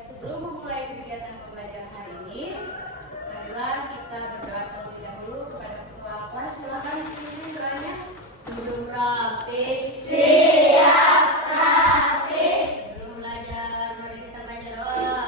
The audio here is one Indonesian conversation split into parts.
sebelum memulai kegiatan pembelajaran hari ini, marilah kita berdoa terlebih dahulu kepada ketua kelas. Silakan pimpin doanya. Duduk rapi. Siap, rapi. Sebelum belajar, mari kita baca doa.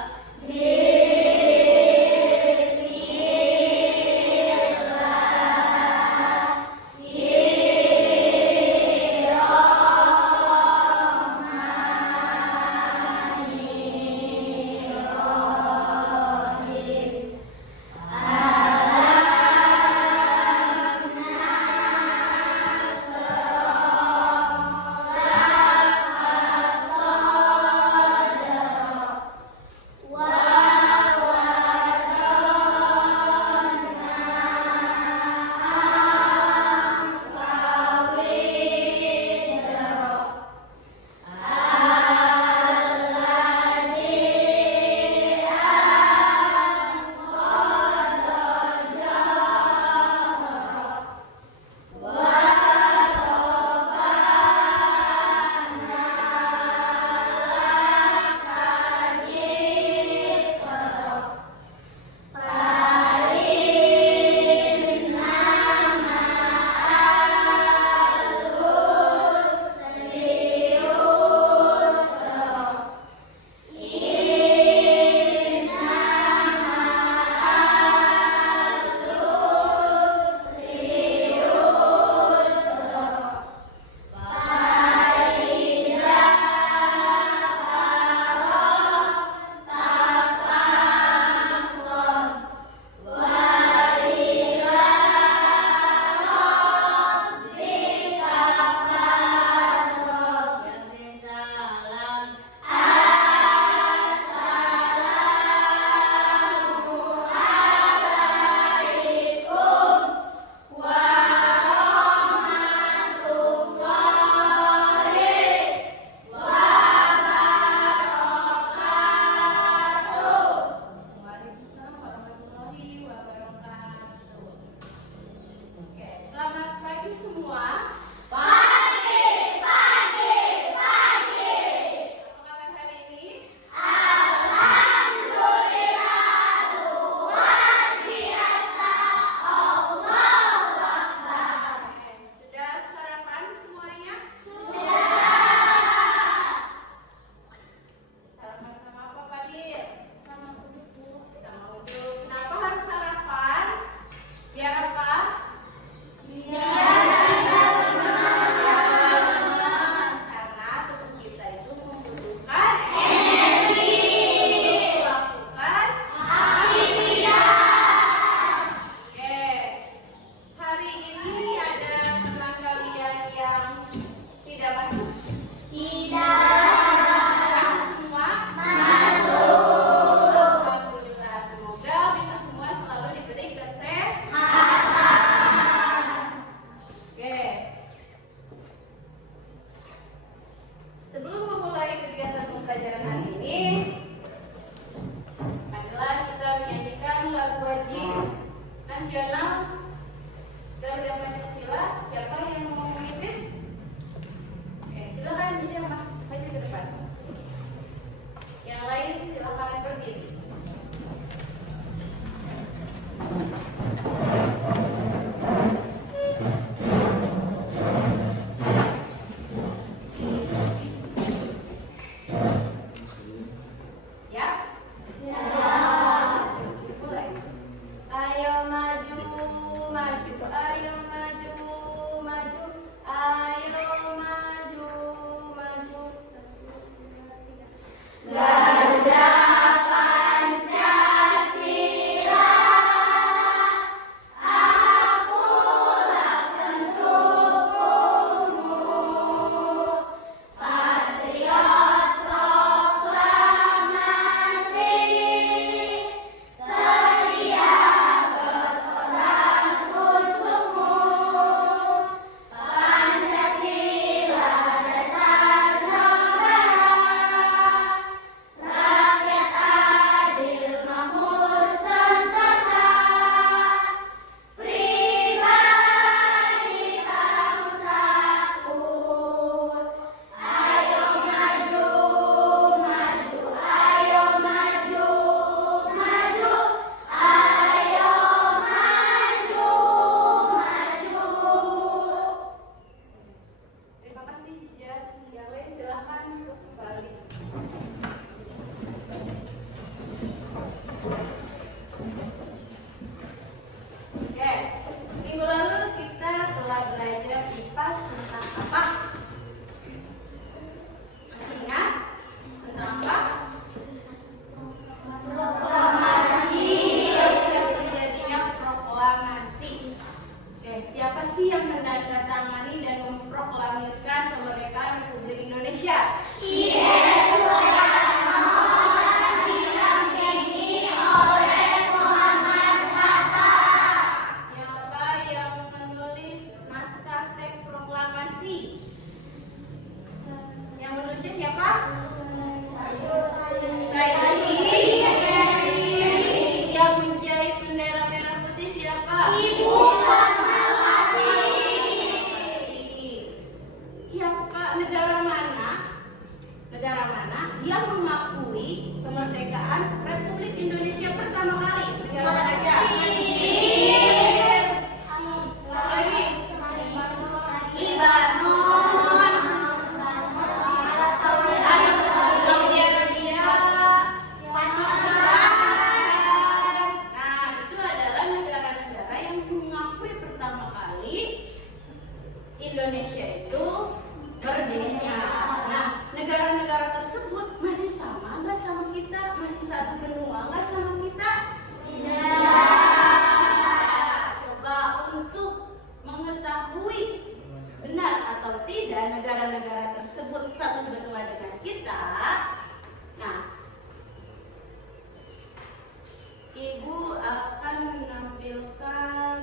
Ibu akan menampilkan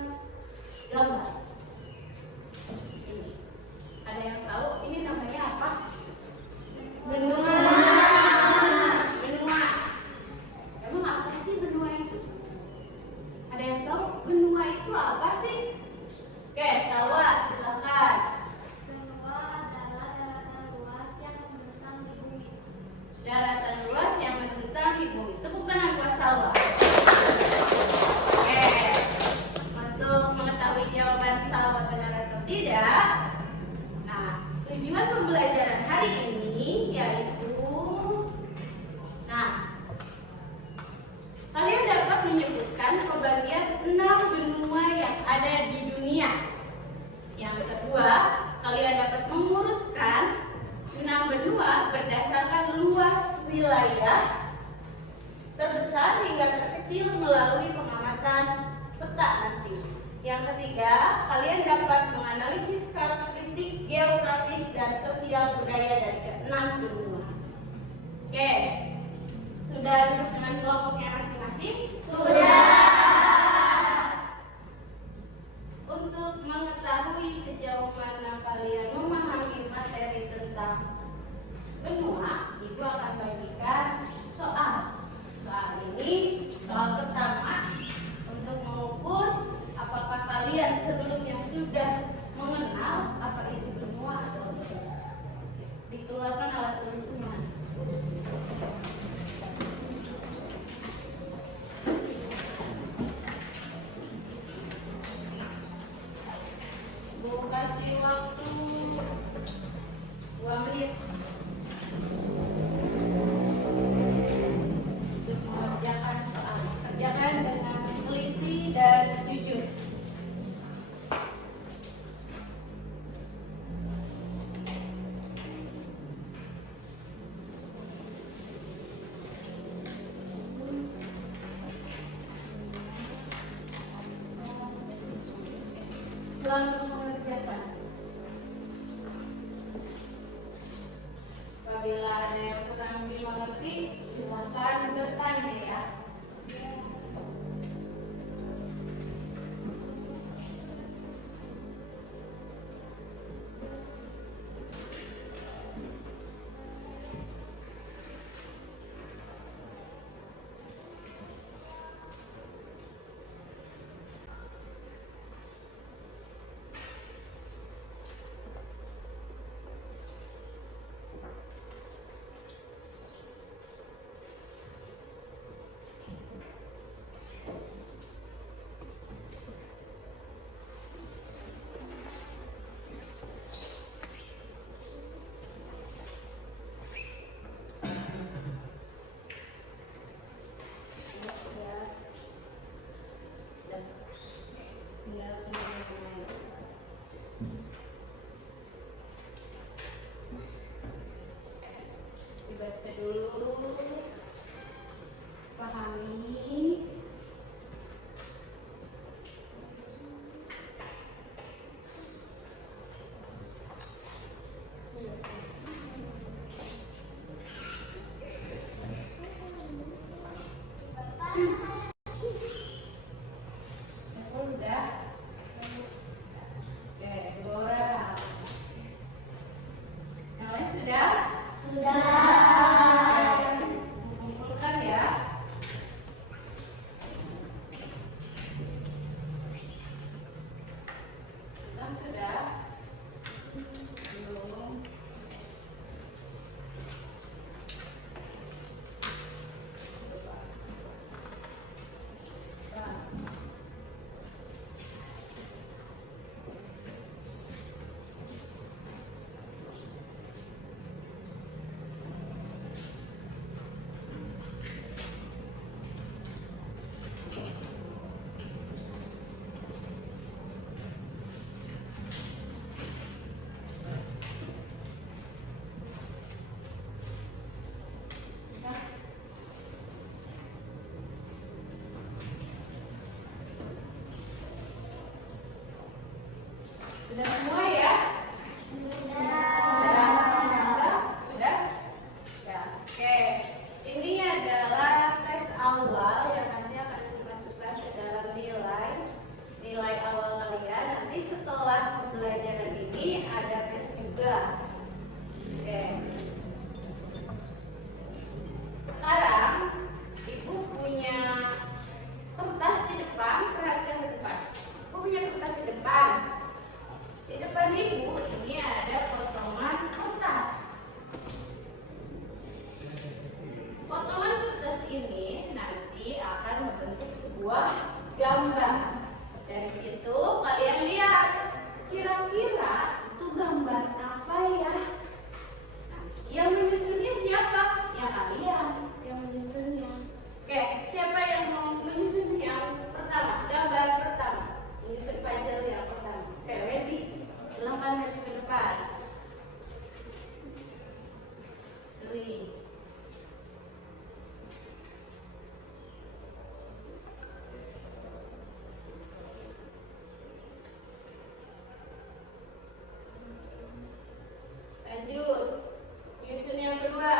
gambar. Di sini. Ada yang tahu ini namanya apa? Benua. Benua. Emang apa sih benua itu? Ada yang tahu benua itu apa sih? Oke, Salwa, silakan. Benua adalah daratan luas yang membentang di bumi. Daratan luas yang membentang di bumi. Tepuk tangan buat Salwa. Oke, untuk mengetahui jawaban Salwa benar atau tidak, nah tujuan pembelajaran hari ini yaitu, nah kalian dapat menyebutkan pembagian 6 benua yang ada di dunia. Yang kedua, kalian dapat mengurutkan 6 benua berdasarkan luas wilayah terbesar hingga terkecil melalui pengamatan peta nanti. Yang ketiga, kalian dapat menganalisis karakteristik geografis dan sosial budaya dari ke-6 benua. Oke, sudah duduk dengan kelompoknya masing-masing? Sudah. Untuk mengetahui sejauh mana kalian memahami materi tentang benua, Ibu akan bagikan soal. Soal ini, soal pertama, untuk mengukur apakah kalian sebelumnya sudah mengenal apa itu benua atau tidak. Dikeluarkan alat tulisnya. Bu kasih waktu 2 menit untuk mengerjakan soal. Kerjakan dengan teliti dan jujur. Selamat mengerjakan. Apabila ada yang kurang dimengerti, silakan bertanya ya. gambar. Dari situ kalian lihat, kira-kira itu gambar apa ya? Nah, yang menyusunnya siapa? Ya kalian yang menyusunnya. Oke, siapa yang mau menyusun yang pertama? Gambar pertama, menyusun puzzle yang pertama. Oke, ready? Silahkan maju ke depan. Pilih. Lanjut, menyusun yang kedua.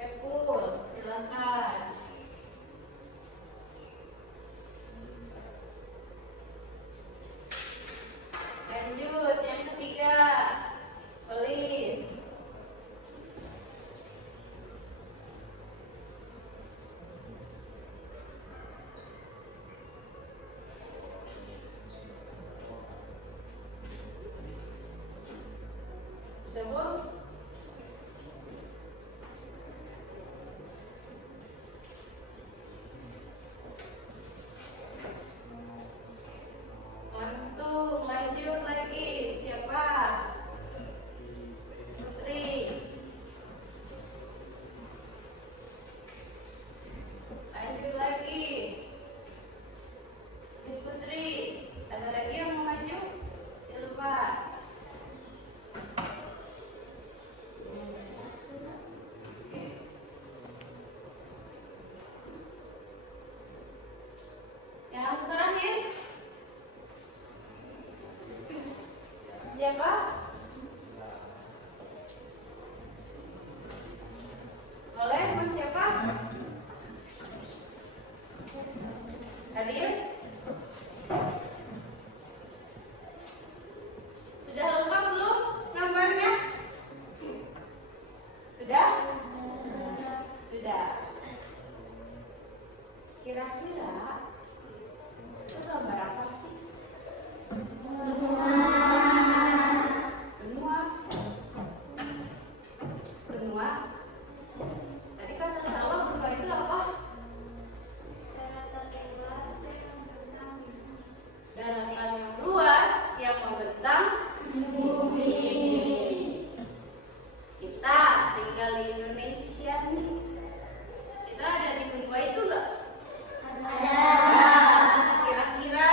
Epul, silakan. Lanjut, yang ketiga. Pelis. Sebut. Langsung lanjut lagi. Siapa? Putri. Lanjut lagi. Miss Putri. Ada lagi yang mau maju? Silva. Yang terakhir. Siapa? Boleh, mau siapa? Hadir? Sudah lengkap belum gambarnya? Sudah? Sudah. Kira-kira itu gambar apa sih? Benua. Benua. Tadi kata Salwa benua itu apa? Daratan luas yang membentang di bumi. Daratan yang luas yang membentang di bumi. Kita tinggal di Indonesia nih. Kita ada di benua itu nggak? Ada. Kira-kira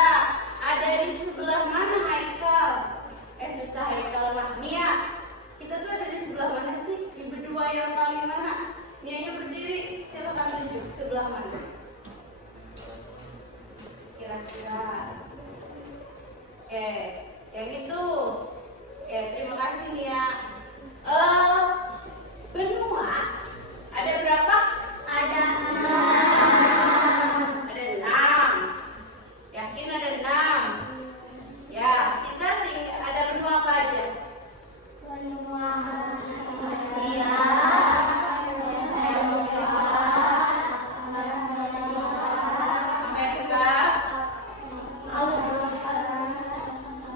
ada di sebelah mana Haikal? Susah Haikal mah. Mia, kita tuh ada di sebelah mana sih? Di benua yang paling mana? Mianya berdiri, silakan tunjuk sebelah mana? Kira-kira. Oke, yang itu. Oke, terima kasih Mia. Benua ada berapa? Ada. Ada 6. Yakin ada 6? Ya, kita ada benua apa aja? Benua Asia. Amerika.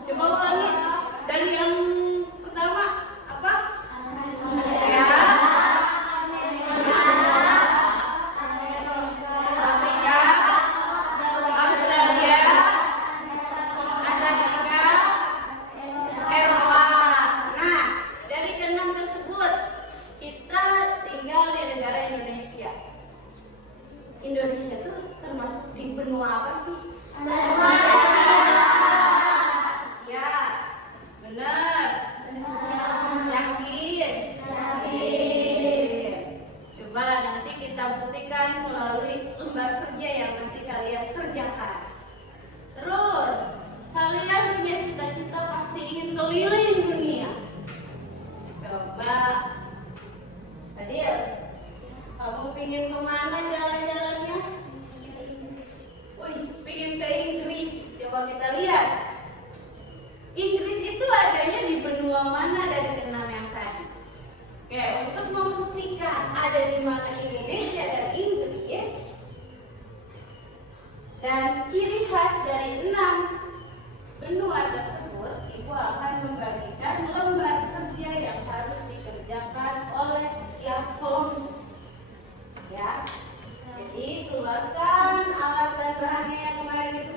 Coba ulangi. Dari yang pertama apa? Ya. Afrika. Australia. Antartika. Eropa. Nah, dari keenam tersebut kita tinggal di negara Indonesia. Indonesia itu termasuk di benua apa sih? Asia. Benar. Yakin? Coba nanti kita buktikan melalui lembar kerja yang nanti kalian kerjakan. Terus, kalian punya cita-cita pasti ingin keliling dunia. Coba, Adil, kamu pingin kemana jalan-jalannya? Wih, pingin ke Inggris. Coba kita lihat. Inggris itu adanya di benua mana dari keenam yang tadi? Oke, untuk membuktikan ada di mana Indonesia dan Inggris, dan ciri khas dari 6 benua tersebut, Ibu akan membagikan lembar kerja yang harus dikerjakan oleh setiap kelompok. Ya, jadi keluarkan alat dan bahannya yang kemarin itu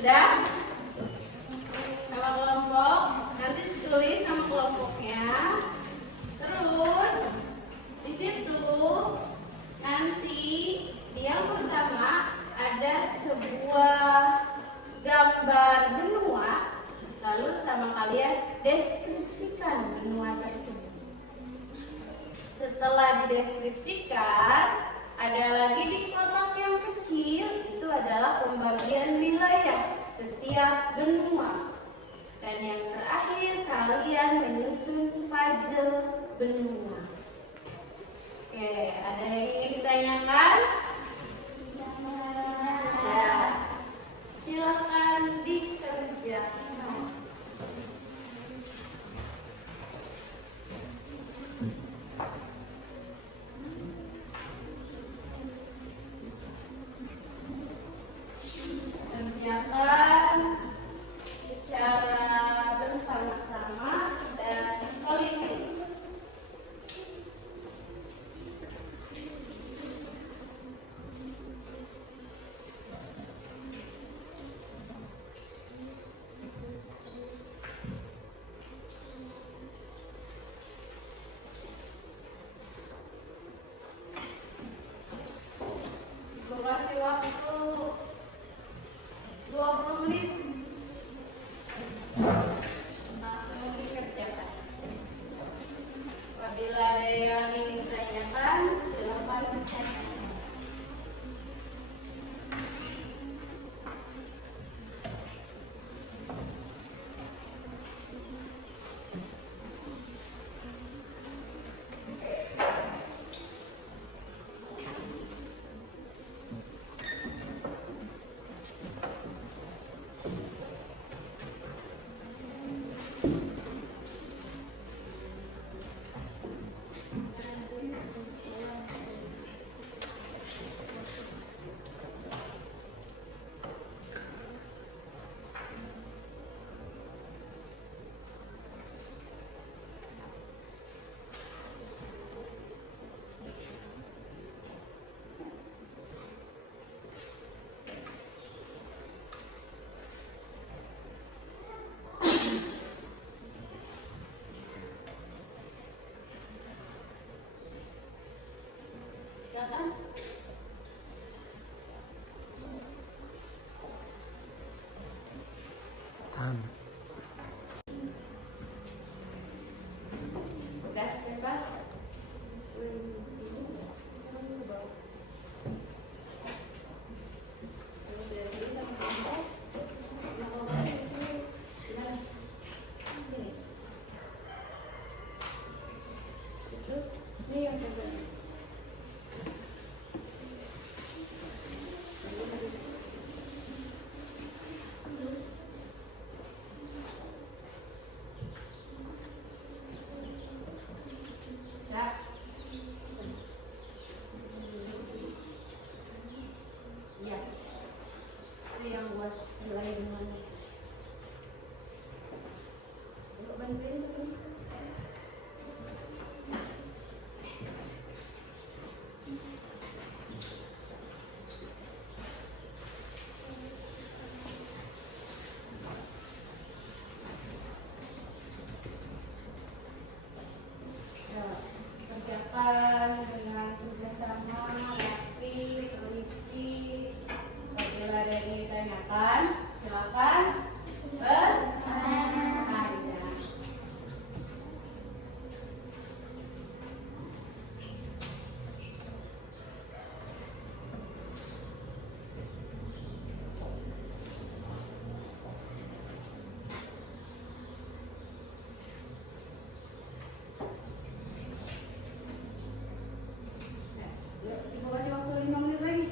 Sudah? Nama kelompok nanti tulis nama kelompoknya. Terus di situ nanti di yang pertama ada sebuah gambar benua, lalu sama kalian deskripsikan benua tersebut. Setelah dideskripsikan, ada lagi di kotak yang kecil, itu adalah pembagian wilayah setiap benua. Dan yang terakhir, kalian menyusun puzzle benua. Oke, ada yang ingin ditanyakan? Ya, silakan dikerjakan. Kerjakan secara bersama-sama dan kolektif. Kasih waktu 20 menit. Langsung dikerjakan. Apabila ada yang ingin ditanyakan, silakan bertanya. Silakan. Udah, bebas. Ini yang kedua. Ya, itu yang buat wilayah mana? Untuk bantuin tuh. Kerjakan dengan kerjasama, rapi, teliti. Apabila ada yang ditanyakan, silakan bertanya. Ibu kasih waktu 5 menit lagi.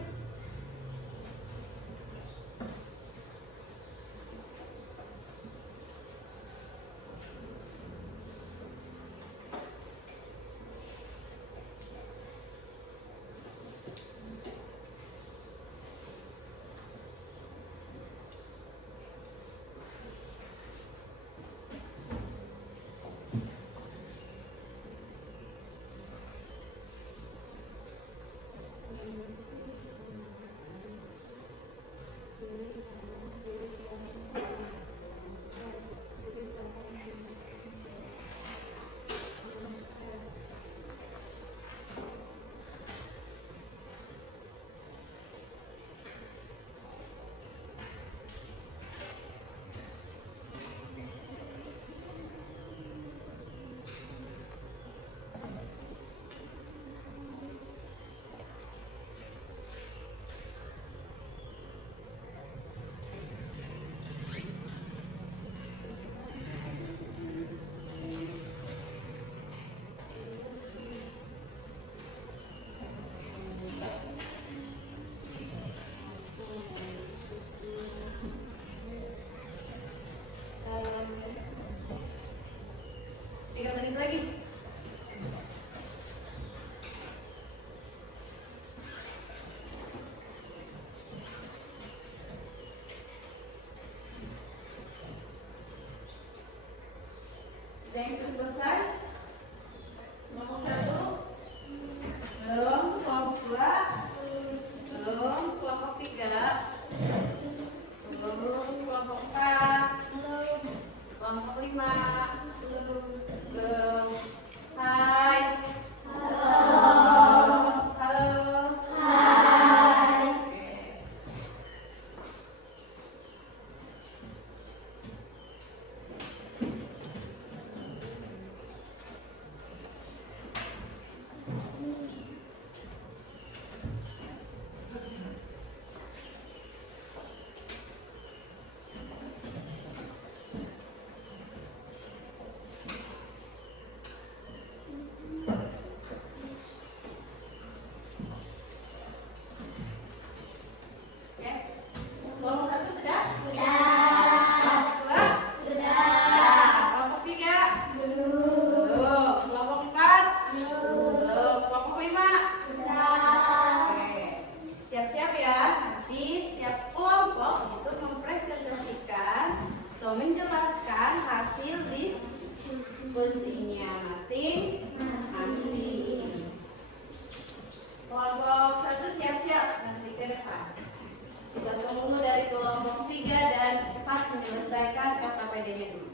kelompok 3 dan 4 menyelesaikan LKPD-nya dulu.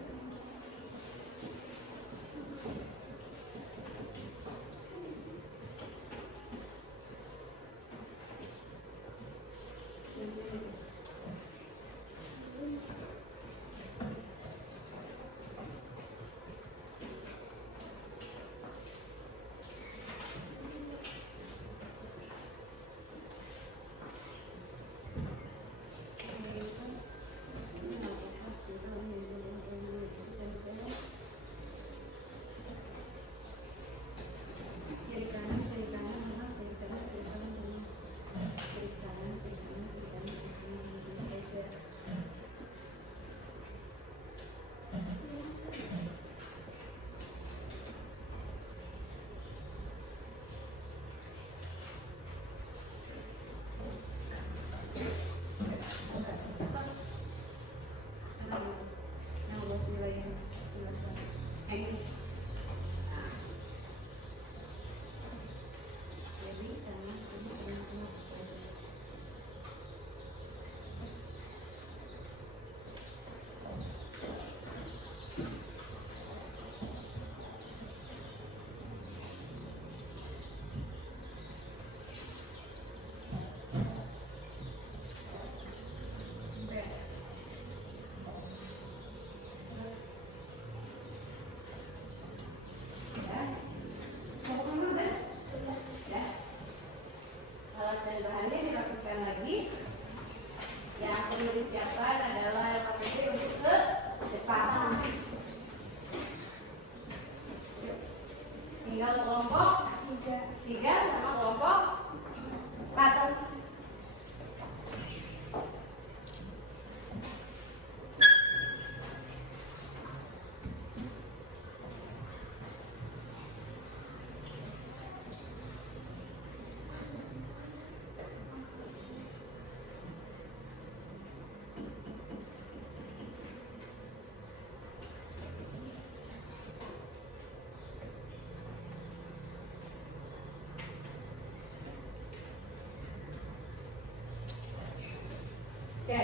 Oke,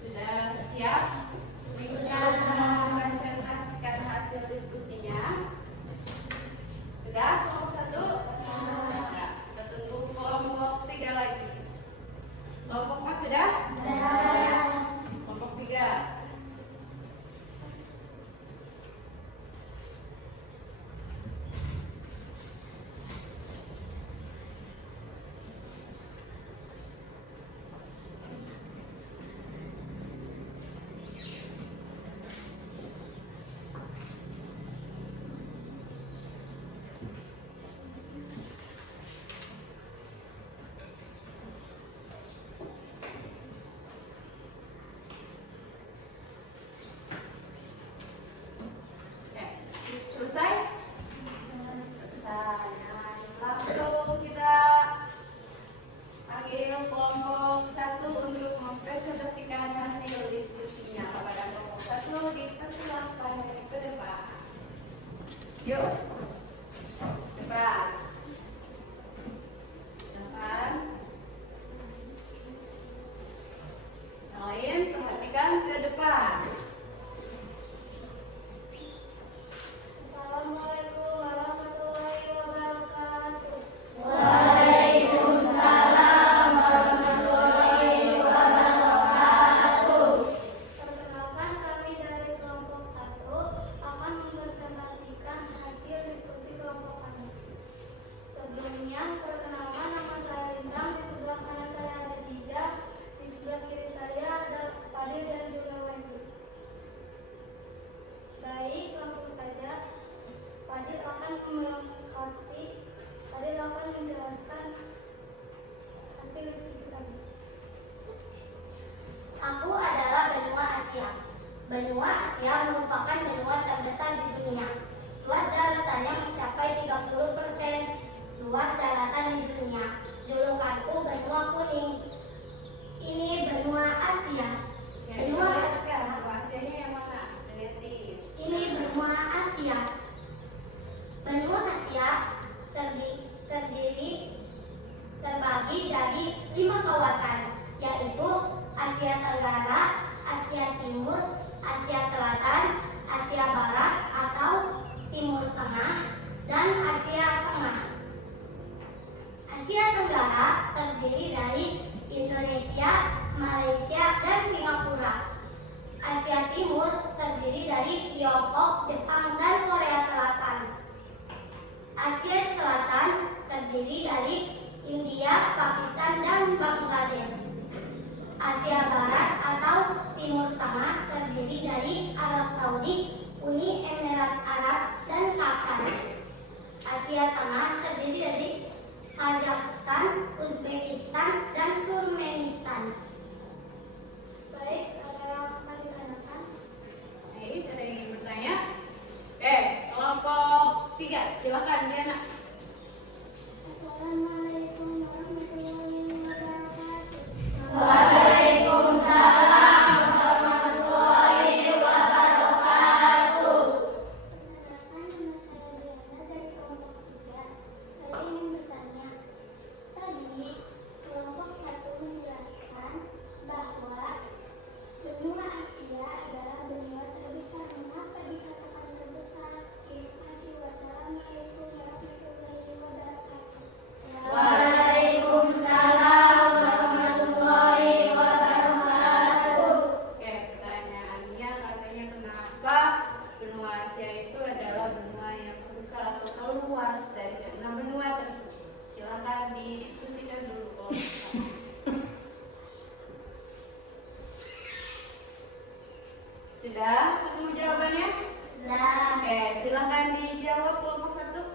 sudah siap? Sudah mempresentasikan hasil diskusinya? Sudah? Kelompok 1? Sudah. Kita tunggu kelompok 3 lagi. Kelompok 4 sudah? Sudah. Kelompok 3. Selesai? Selesai. Nah, langsung kita panggil kelompok 1 untuk mempresentasikan hasil diskusinya. Kepada kelompok 1 dipersilakan ke depan. Yuk, depan. Depan. Yang lain perhatikan ke depan. Assalamualaikum warahmatullahi wabarakatuh. Waalaikumsalam warahmatullahi wabarakatuh. Perkenalkan, kami dari kelompok 1 akan mempresentasikan hasil terdiri dari Indonesia, Malaysia, dan Singapura. Asia Timur terdiri dari Tiongkok, Jepang, dan Korea Selatan. Asia Selatan terdiri dari India, Pakistan, dan Bangladesh. Asia Barat atau Timur Tengah terdiri dari Arab Saudi, Uni Emirat Arab, dan Qatar. Asia Tengah terdiri dari Kazakhstan, Uzbekistan, dan Turkmenistan. Baik, ada yang akan ditanyakan? Baik, ada yang ingin bertanya? Kelompok 3, silakan Diana. Assalamualaikum warahmatullahi wabarakatuh. Waalaikumsalam warahmatullahi wabarakatuh. Perkenalkan, nama saya Diana dari kelompok 3. Saya ingin bertanya. Tadi kelompok 1 menjelaskan bahwa benua Asia adalah benua terbesar. Mengapa dikatakan terbesar? Terima kasih. Wassalamualaikum warahmatullahi wabarakatuh. Waalaikumsalam warahmatullahi wabarakatuh. Oke, pertanyaannya katanya kenapa benua Asia itu adalah benua yang terbesar atau terluas dari ke-6 benua tersebut? Silakan didiskusikan dulu. Sudah ketemu jawabannya? Sudah. Oke, silakan dijawab kelompok 1.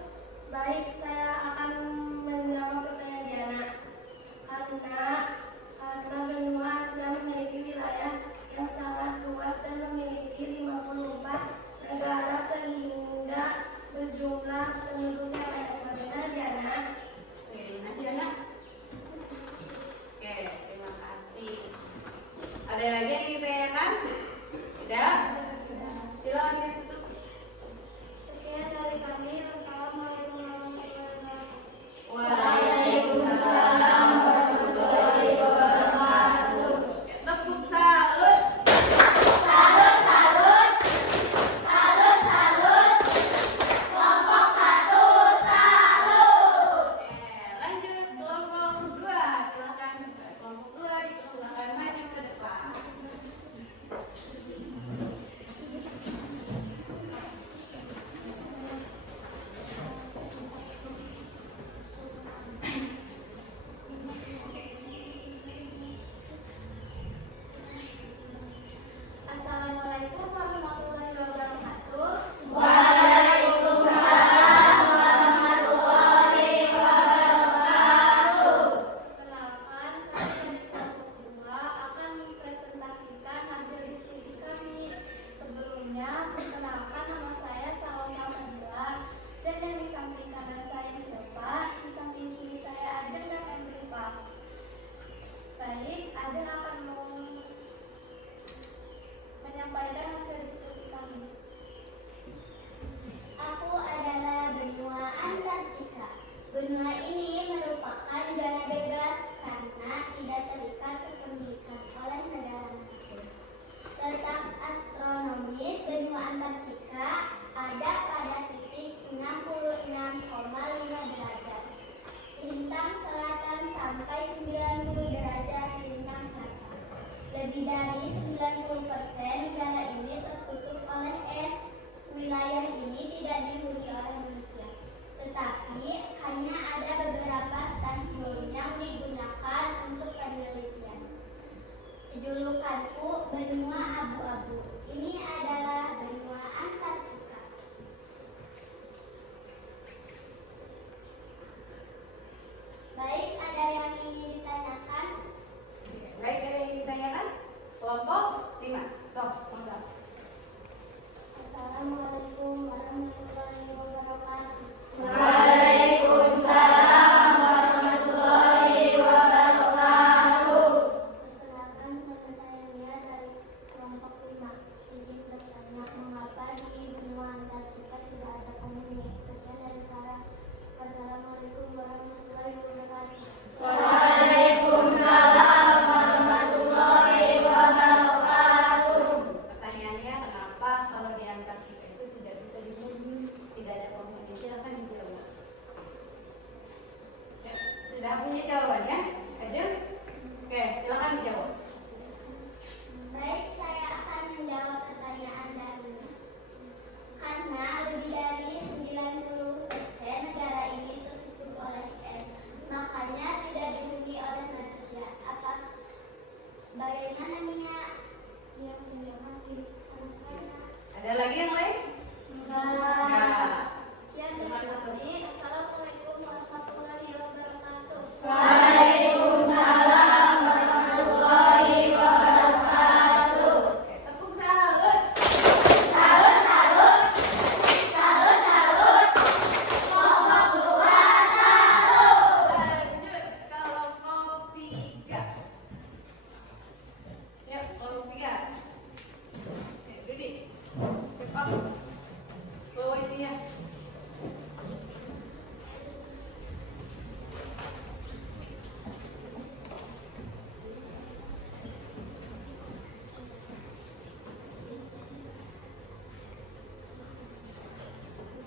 Baik, saya akan menjawab pertanyaan Diana. Karena benua Asia memiliki wilayah yang sangat luas dan memiliki 54 negara sehingga berjumlah penduduk yang banyak. Bagaimana Diana? Oke, Diana. Oke, terima kasih. Ada lagi yang ingin ditanyakan? Tidak? Silakan ditutup. Sekian dari kami. Wassalamualaikum warahmatullahi wabarakatuh. Waalaikumsalam warahmatullahi Gimana Nia? Ya, terima kasih. Sama-sama. Ada lagi yang lain? Enggak. Sekian dari kami. Assalamualaikum warahmatullahi wabarakatuh. Waalaikumsalam warahmatullahi wabarakatuh. Oke, tepuk salut. Salut, salut. Salut, salut. Kelompok 2 salut. Lanjut kelompok 3. Yuk, kelompok 3. Oke, Dudi. Step up. Bawa itu ya.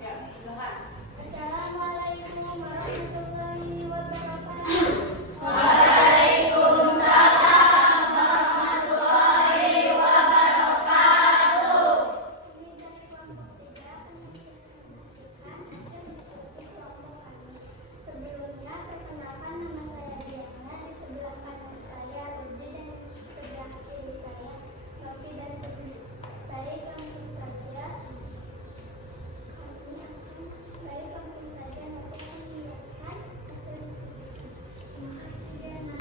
Ya, silakan. Assalamualaikum warahmatullahi wabarakatuh. Waalaikumsalam warahmatullahi wabarakatuh. Kami dari kelompok 3 akan menyaksikan hasil diskusi kelompok kami. Sebelumnya, perkenalkan nama saya Diana, di sebelah kanan saya Rudi dan di sebelah kiri saya Novi dan Rudi. Baik, langsung saja. Baik, langsung saja Novi akan menjelaskan hasil diskusi. Terima kasih Diana.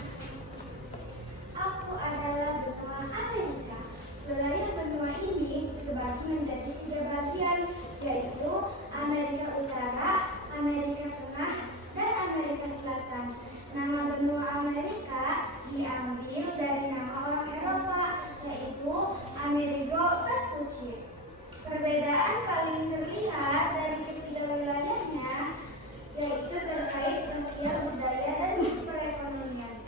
Aku adalah benua Amerika. Wilayah benua ini terbagi menjadi 3 bagian, yaitu Amerika Utara, Amerika Tengah, dan Amerika Selatan. Nama benua Amerika diambil dari nama orang Eropa, yaitu Amerigo Vespucci. Perbedaan paling terlihat dari ketiga wilayahnya yaitu terkait sosial, budaya, dan perekonomian.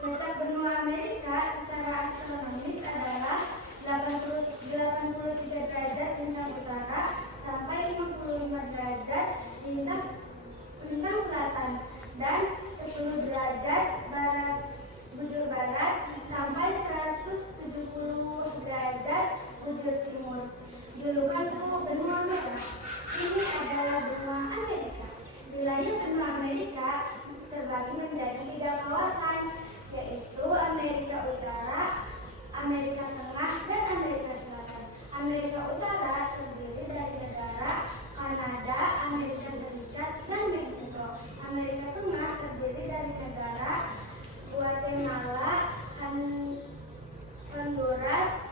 Letak benua Amerika secara astronomis adalah 83 derajat lintang utara sampai 55 derajat lintang selatan dan 10 derajat bujur barat sampai 170 derajat bujur timur. Julukan benua merah. Ini adalah benua Amerika. Wilayah benua Amerika terbagi menjadi 3 kawasan, yaitu Amerika Utara, Amerika Tengah, dan Amerika Selatan. Amerika Utara terdiri dari negara Kanada, Amerika Serikat, dan Meksiko. Amerika Tengah terdiri dari negara Guatemala, Honduras,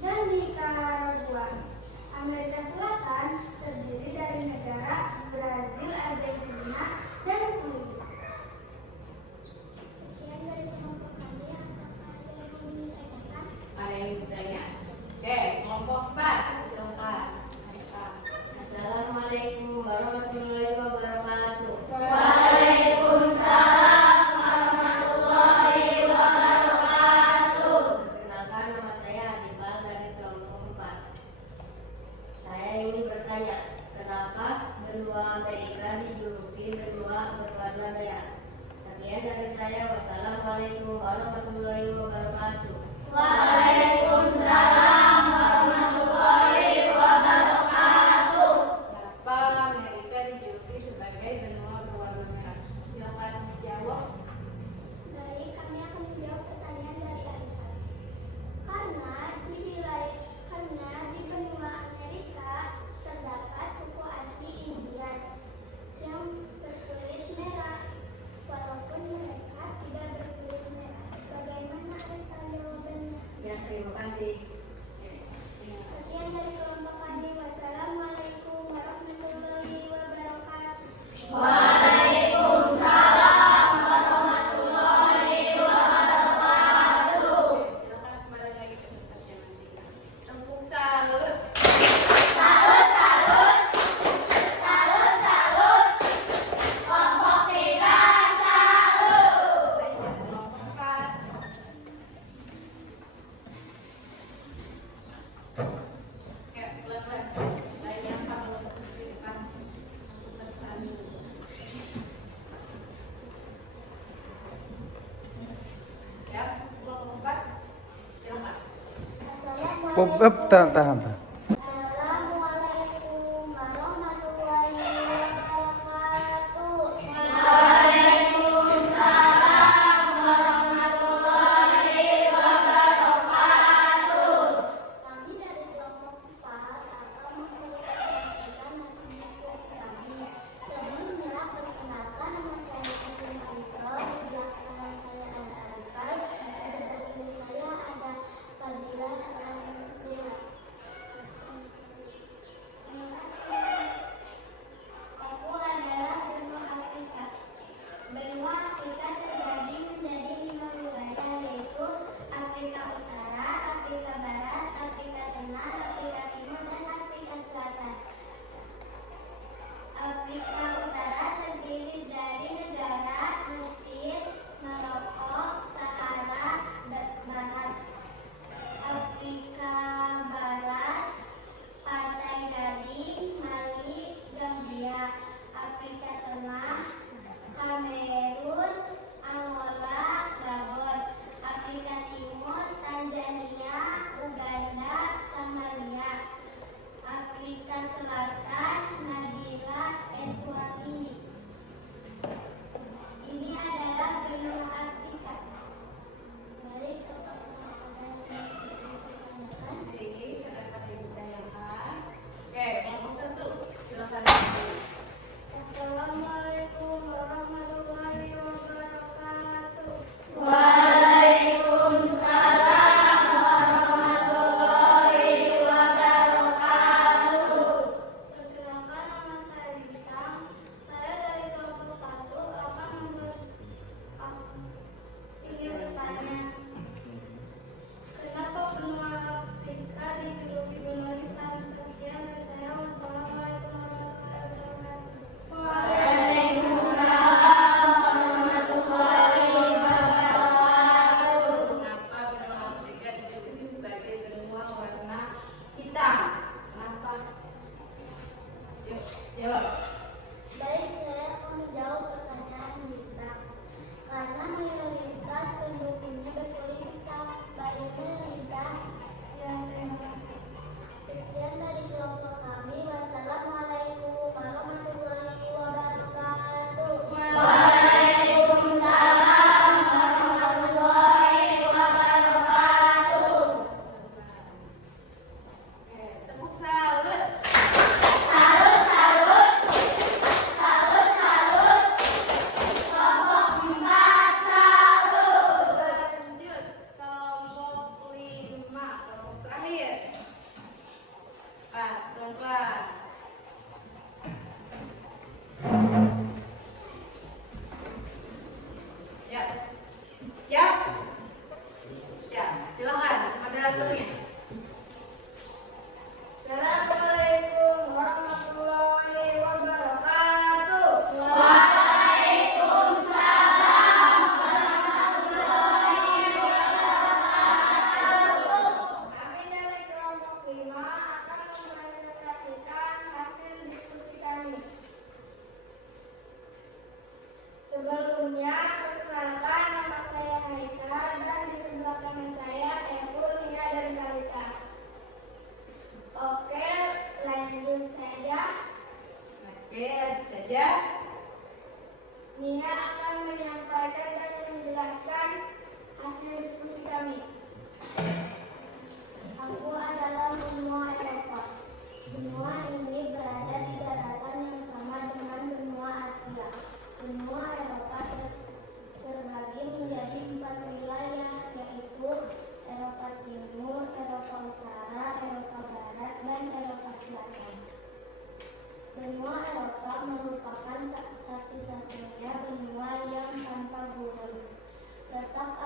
dan Nicaragua. Amerika Selatan terdiri dari negara Brazil, Argentina, dan Chili. Sekian dari kelompok kami. Apakah ada yang ingin ditanyakan? Ada yang bertanya? Oke, kelompok 4. Silakan. Arifah. Assalamualaikum warahmatullahi wabarakatuh. Waalaikumsalam warahmatullahi wabarakatuh. Perkenalkan, nama saya Adibal dari kelompok 4. Saya ingin bertanya, kenapa benua Amerika dijuluki benua berwarna merah? Sekian dari saya. Wassalamualaikum warahmatullahi wabarakatuh. Waalaikumsalam warahmatullahi wabarakatuh. Kenapa Amerika dijuluki sebagai benua berwarna merah? Silakan dijawab. Baik, kami akan menjawab pertanyaan dari Arifan. Karena di benua Amerika terdapat suku asli Indian yang berkulit merah, walaupun mereka tidak berkulit merah. Bagaimana Arifan jawabannya? Ya, terima kasih. Sekian dari kelompok kami. Wassalamualaikum warahmatullahi wabarakatuh. Waalaikumsalam warahmatullahi wabarakatuh. Silakan kembali lagi ke tempatnya nanti. Tepuk salut. Salut, salut. Salut, salut. Kelompok 3 salut. Lanjut kelompok 4. Ya, pelan-pelan. Tanya kalau di depan untuk bersanding. Ya, kelompok 4. Silakan. Tahan. Assalamualaikum warahmatullahi wabarakatuh. Waalaikumsalam warahmatullahi wabarakatuh.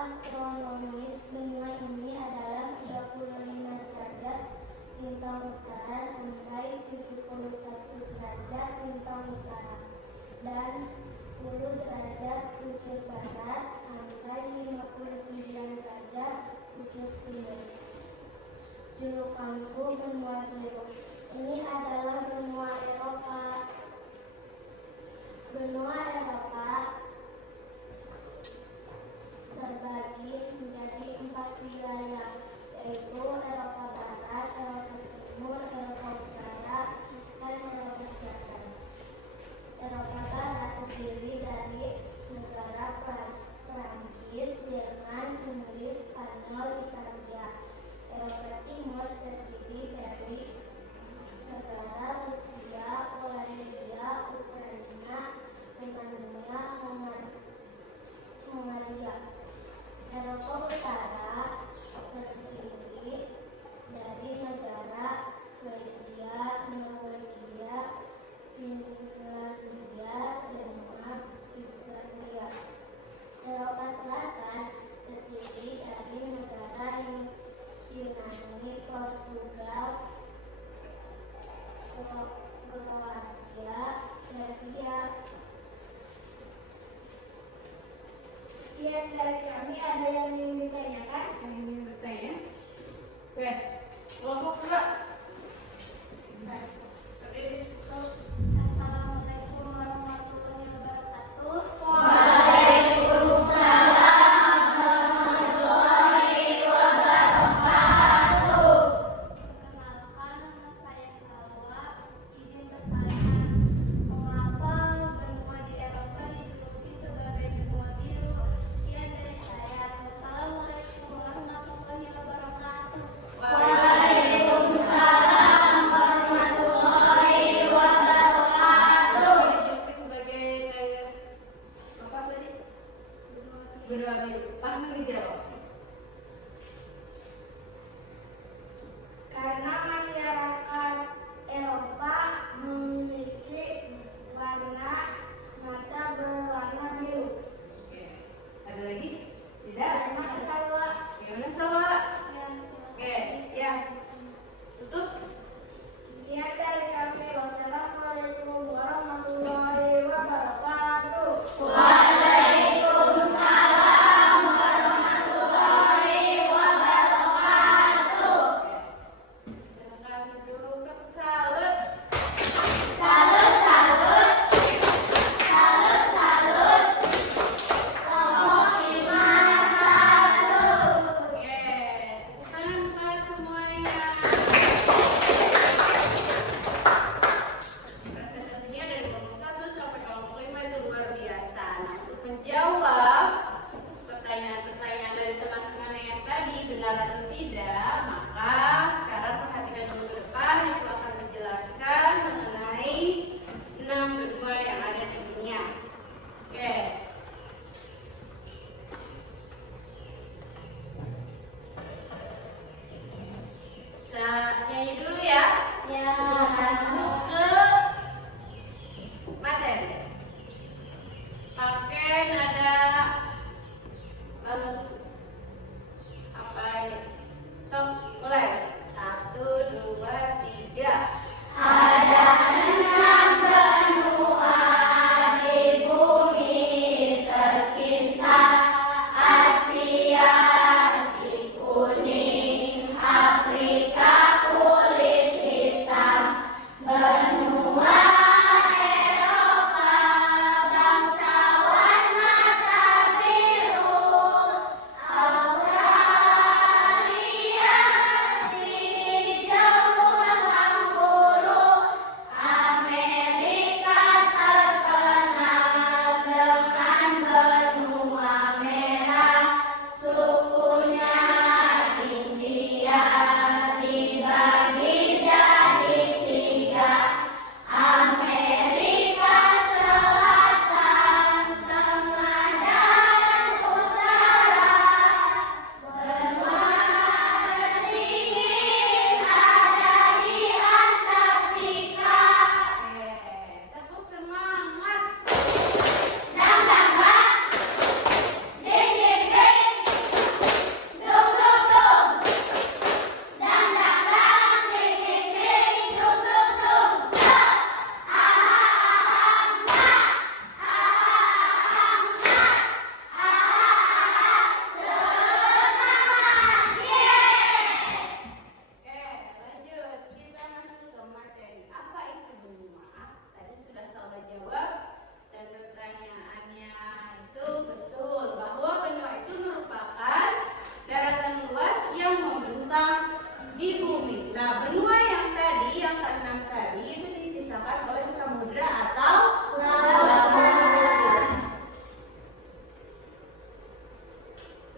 astronomis, benua ini adalah 35 derajat lintang utara sampai 71 derajat lintang utara dan 10 derajat bujur barat sampai 59 derajat bujur timur. Julukanku benua biru. Ini adalah benua Eropa. Benua Eropa terbagi menjadi 4 wilayah, yaitu Eropa Barat, Eropa Timur, Eropa Utara, dan Eropa Selatan. Eropa Barat terdiri dari negara Prancis, Jerman, Inggris, Spanyol, Italia. Eropa Timur terdiri dari negara Rusia, Polandia, Ukraina, Rumania, Hungaria. Eropa Utara terdiri dari negara Swedia, Norwegia, Finlandia, Denmark, Islandia. Eropa Selatan terdiri dari negara Yunani, Portugal, Kroasia, Serbia. Sekian dari kami, ada yang ingin ditanyakan? Yang ingin bertanya? Oke, kelompok dua. Assalamualaikum warahmatullahi wabarakatuh. Perkenalkan, nama saya Salwa. Izin bertanya, mengapa benua di Eropa dijuluki sebagai benua biru? Sekian dari saya. Wassalamualaikum warahmatullahi wabarakatuh. Dijuluki sebagai apa tadi? Benua biru. Langsung dijawab. Karena masyarakat Eropa memiliki warna mata berwarna biru. Oke. Ada lagi? Tidak? Mata Salwa. Gimana Salwa? Oke, ya. Tutup. Sekian dari kami. Wassalamualaikum warahmatullahi wabarakatuh. Silakan dulu ke salut. Oke, tepuk tangan buat semuanya. Presentasinya dari kelompok 1 sampai kelompok 5 itu luar biasa. Nah, untuk menjawab pertanyaan-pertanyaan dari teman-teman yang tadi benar atau tidak, maka sekarang perhatikan dulu ke depan. Itu akan menjelaskan mengenai 6 benua yang ada di dunia. Oke. Kita nyanyi dulu ya. Masuk ke materi. Pakai nada baru. Apa ini? Sok, mulai. 1, 2, 3.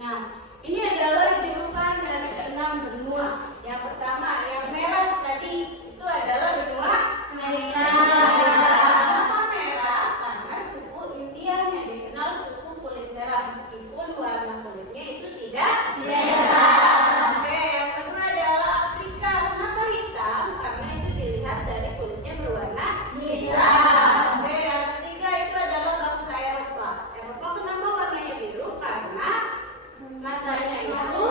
Nah, ini adalah julukan dari keenam benua. Yang pertama, yang merah tadi itu adalah benua Amerika. Kenapa merah? Karena suku Indian yang dikenal suku kulit merah, meskipun warna kulitnya itu tidak merah. Oke, yang kedua adalah Afrika. Kenapa hitam? Karena itu dilihat dari kulitnya berwarna hitam. Oke, yang ketiga itu adalah bangsa Eropa. Eropa kenapa warnanya biru? Karena matanya itu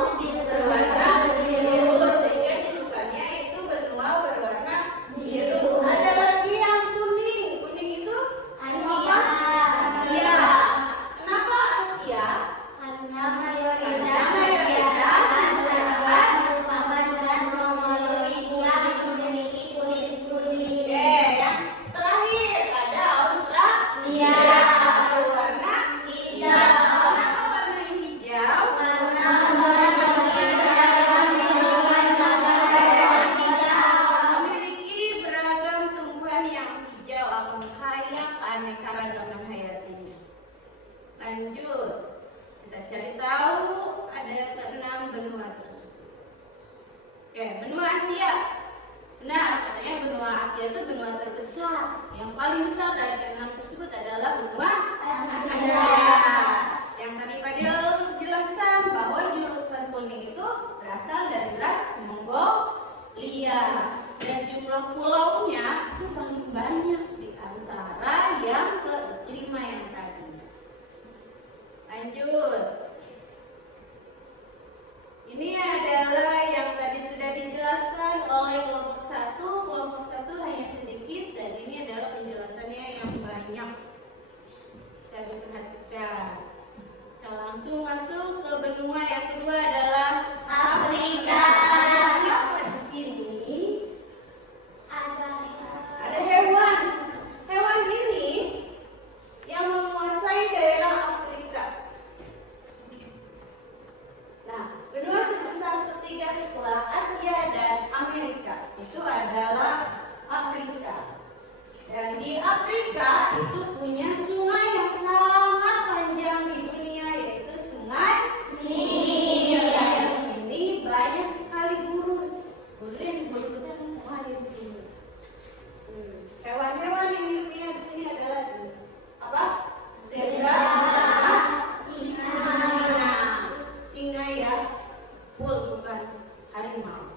berwarna biru, sehingga julukannya itu benua berwarna biru. Ada lagi yang kuning. Kuning itu Asia. Asia. Kenapa Asia? Karena Mayoritas mayoritas masyarakat merupakan ras mongoloid yang memiliki kulit kuning. yang terakhir ada Australia berwarna Hijau. Kenapa warna hijau? Karena hijau. Memiliki beragam tumbuhan yang hijau akan kaya keanekaragaman hayatinya. Lanjut, kita cari tahu ada keenam benua tersebut. Oke, benua Asia. Nah, katanya benua Asia itu benua terbesar. Yang paling besar dari keenam tersebut adalah benua Asia. Yang tadi Fadil jelaskan bahwa julukan kuning itu berasal dari ras Mongolia dan jumlah pulaunya itu paling banyak di antara yang kelima yang tadi. Lanjut. Ini adalah yang tadi sudah dijelaskan oleh kelompok 1. Kelompok 1 hanya sedikit dan ini adalah penjelasannya yang banyak. Saya diperhatikan. Kita langsung masuk ke benua yang kedua adalah Afrika. Siapa di sini? Ada Ada hewan. Hewan ini yang menguasai daerah Afrika. Nah, benua terbesar ketiga setelah Asia dan Amerika itu adalah Afrika. Dan di Afrika itu punya sungai yang sangat panjang di dunia, yaitu Sungai Nil. Di sini banyak sekali burung. Burung semua di sini. Hewan-hewan yang dilihat di sini adalah apa? Zebra, singa ya, bull bukan harimau.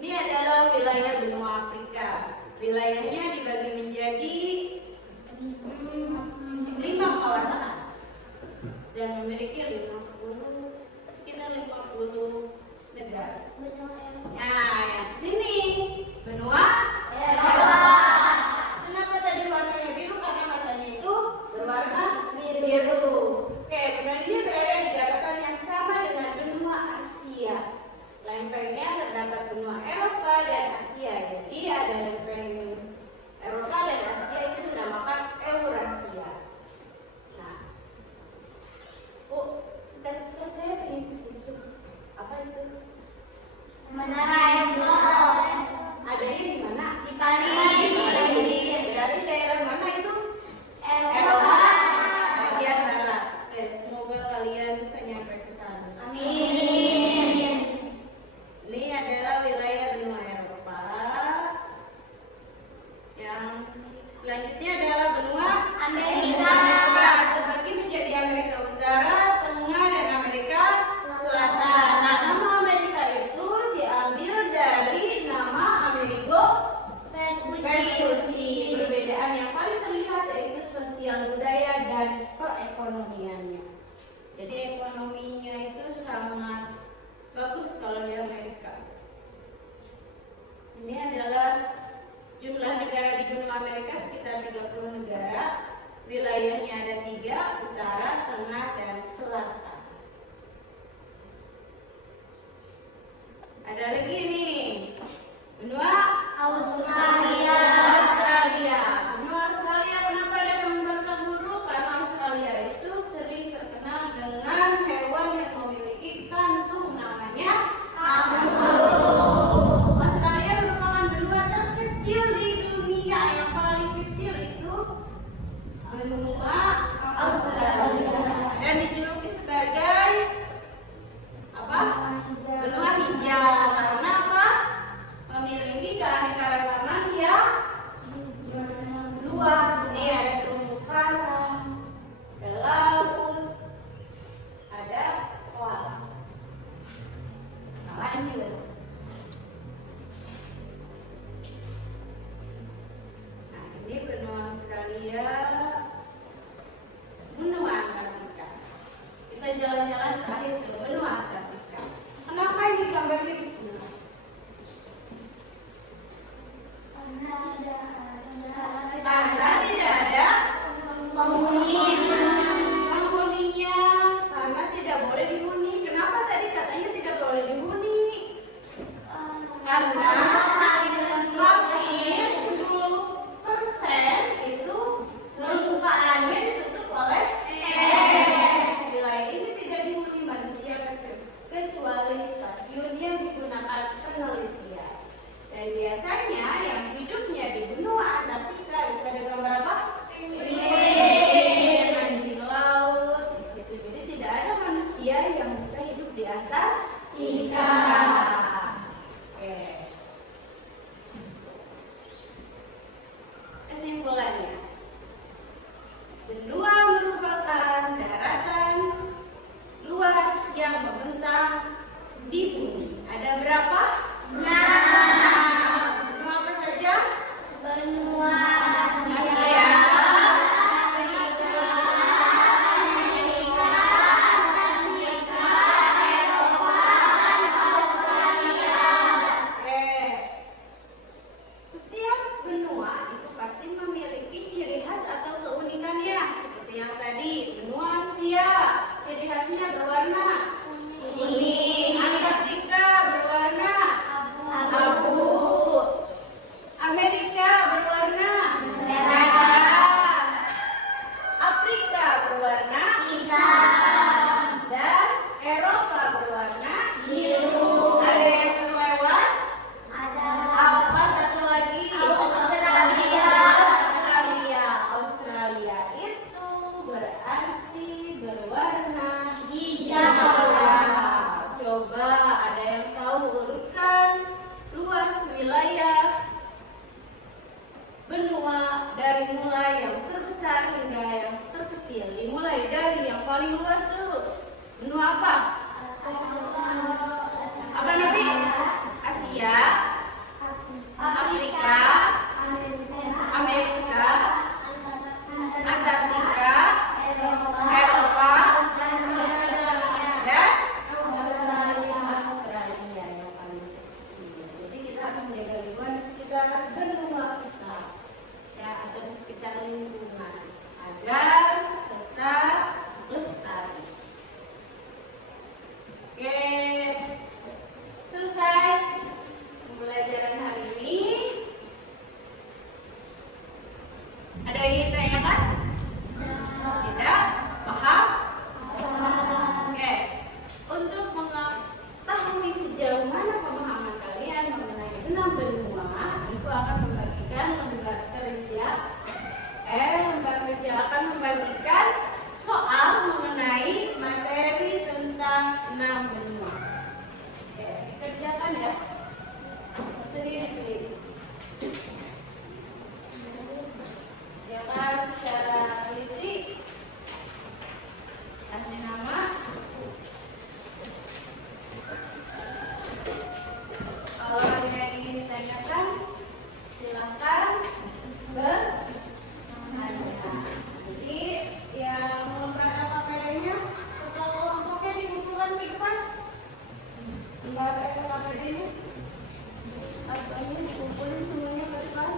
Ini adalah wilayah benua Afrika. Wilayahnya dibagi menjadi 5 kawasan dan memiliki sekitar 50 negara. Nah, yang sini benua Eropa. Kenapa tadi warnanya biru? Karena matanya itu berwarna biru. Oke, kemudian dia berada di daratan yang sama dengan benua Asia. Lempengnya terdapat benua Eropa dan Asia. Jadi ada lempeng Eropa dan Asia itu dinamakan Eurasia. Nah, cita-cita saya pengen ke situ. Apa itu? Menara Eiffel. Adanya di mana? Di Paris. Dari daerah mana itu? Eropa. Bagian barat. Semoga kalian bisa nyampe ke sana. Amin. Ini adalah wilayah benua Eropa. Yang selanjutnya adalah benua Amerika. Terbagi menjadi Amerika Utara, Tengah, dan Amerika Selatan. Nah, nama Amerika itu diambil dari nama Amerigo Vespucci. Perbedaan yang paling terlihat yaitu sosial budaya dan perekonomiannya. Jadi ekonominya itu sangat bagus kalau di Amerika. Ini adalah jumlah negara di benua Amerika sekitar 30 negara. Wilayahnya ada 3, utara, tengah, dan selatan. Ada lagi nih, benua Australia. Benua Australia kenapa ada gambar kanguru? Karena Australia itu sering terkenal dengan hewan yang memiliki kantung, namanya kanguru. Australia merupakan benua terkecil di dunia. Yang paling kecil itu benua Australia. Dan di kita jalan-jalan terakhir ke benua Antartika. Kenapa ini gambar Krisna? Karena tidak ada penghuninya, karena tidak boleh dihuni. Kenapa tadi katanya tidak boleh dihuni? Karena hampir 10% itu permukaannya ditutup oleh es. Wilayah ini tidak dihuni manusia kecuali stasiun yang digunakan penelitian. Dan biasanya yang hidupnya di benua Antartika itu ada gambar apa? Ikan di laut di situ. Jadi tidak ada manusia yang bisa hidup di Antartika. Oke. Kesimpulannya, benua merupakan daratan luas yang membentang di bumi. Ada berapa? 6. Benua apa saja? Benua Asia, Oke. Setiap benua itu pasti memiliki ciri khas atau keunikannya. Seperti yang tadi, benua Asia, ciri khasnya berwarna kuning. Antartika berwarna abu. Amerika berwarna merah. Afrika berwarna hitam. Dan Eropa berwarna biru. Ada yang terlewat? Apa satu lagi? Australia itu berarti berwarna hijau. Coba ada yang tahu urutkan luas wilayah benua dari mulai yang terbesar hingga yang terkecil. Dimulai dari yang paling luas dulu. Benua apa? Apa nanti? Asia, Afrika, Amerika, Antartika, Eropa, dan Australia yang paling kecil. Jadi kita akan menjaga lingkungan di sekitar benua kita, ya, atau di sekitar lingkungan agar tetap lestari. Oke, selesai pembelajaran hari ini. Ada yang ingin tanyakan? Tidak? Paham? Oke. Untuk mengetahui sejauh mana pemahaman kalian mengenai 6 benua, Ibu akan membagikan lembar kerja akan membagikan soal mengenai materi tentang 6 benua. Oke, kerjakan ya. Sendiri-sendiri. Kerjakan secara teliti. Kasih nama. Kalau ada yang ingin ditanyakan, silakan bertanya. Jadi yang lembar LKPD-nya atau kelompoknya dikumpulkan ke depan. Lembar LKPD-nya atau ini dikumpulin semuanya ke depan.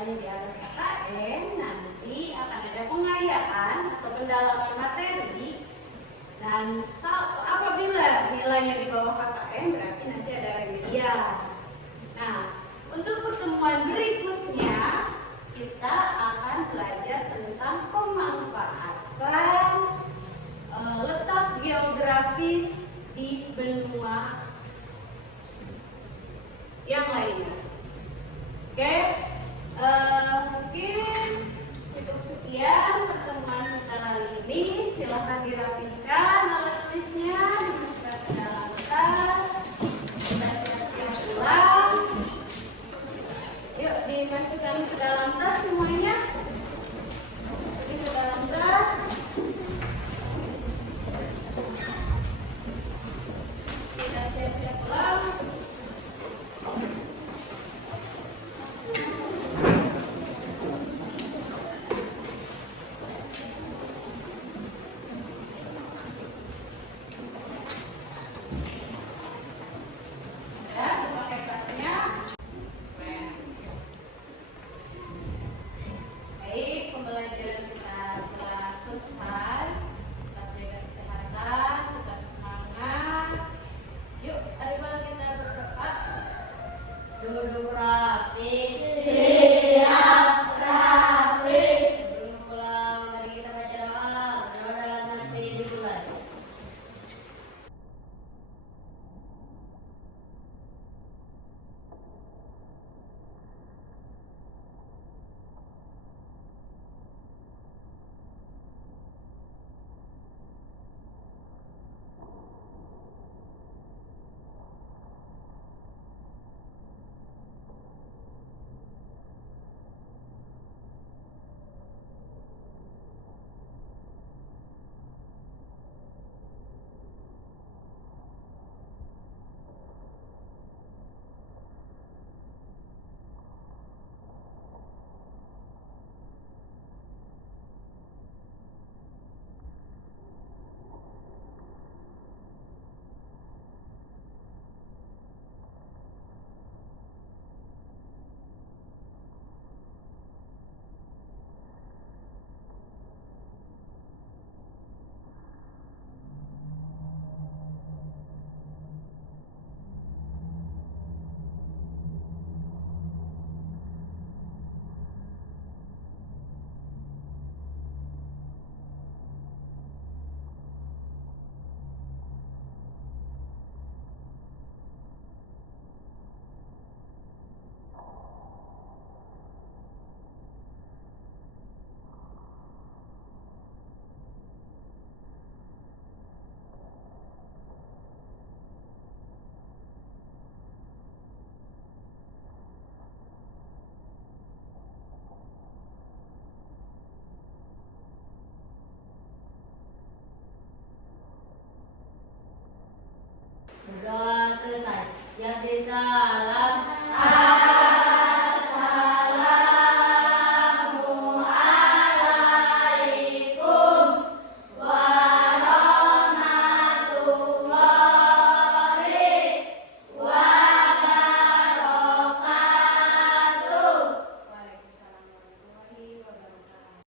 nilainya di atas KKM, nanti akan ada pengayaan atau pendalaman materi. Dan apabila nilainya di bawah KKM, berarti nanti ada remedial. Nah, untuk pertemuan berikutnya